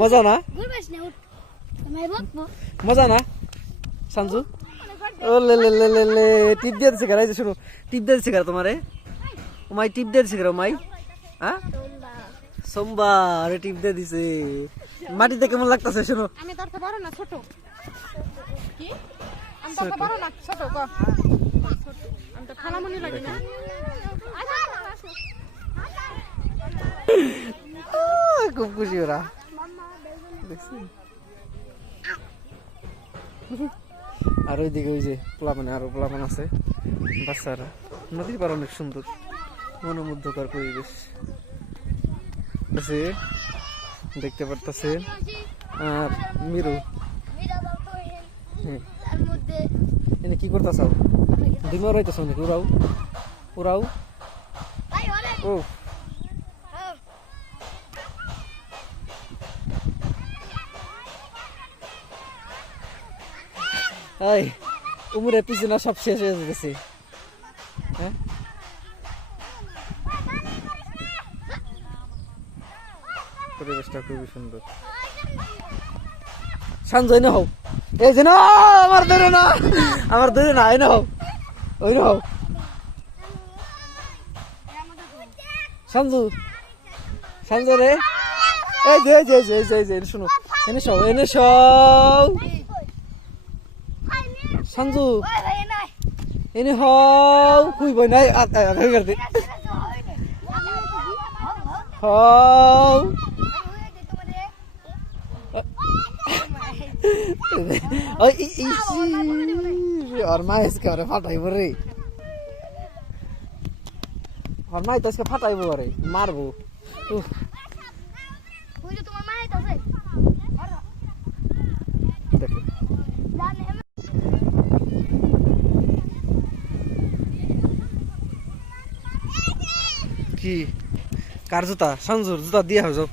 মজা না? মজা না? সঞ্জু ও লে লে লে লে লে টিপ দিয়ে দিচ্ছে এই শুনো টিপ দিয়ে দিচ্ছে তোমারে? ও মাই টিপ দিয়ে দিচ্ছে মাই? হ্যাঁ সোমবার টিপ দিয়ে দিছে। মাটিতে কেমন লাগতেছে শুনো? আমি ধরতে পারো না ছোট। কি? আমি ধরতে পারো না ছোট ক। আমি তো খালামনি লাগি না। খুব খুশি ওরা। দেখছেন? আর ওইদিকে ওই যে প্লাবন আরও প্লাবন আছে। বাচ্চারা নদীর পার অনেক সুন্দর মনোমুগ্ধকর পরিবেশ। আছে দেখতে পারতেছে আর মিরু। হ্যাঁ এনে কি করতেছ? ডিমা রইতেছ নাকি? উড়াও। উড়াও। ও। এই উমরে পিছনে সব শেষ হয়ে গেছে হ্যাঁ? পরিবেশটা খুবই সুন্দর। সঞ্জয় না হোক এই যে না আমার ধরে না আমার ধরে না এই না হোক ওই না হোক সঞ্জু সঞ্জয় রে। এই যে এই যে এই যে, এই যে শুনো। এনে সব এনে সব সঞ্জু এনে হও কুই বই নাই আ আ হয়ে গেছে হও ওই ই ই আর মা এসকে আরে ফাটাইব রে আর মা তো আজকে ফাটাইব আরে মারবো উফ, তোমার মায়ের কাছে দেখে জানে কি? কার জুতা? সঞ্জুর জুতা দিয়া যাও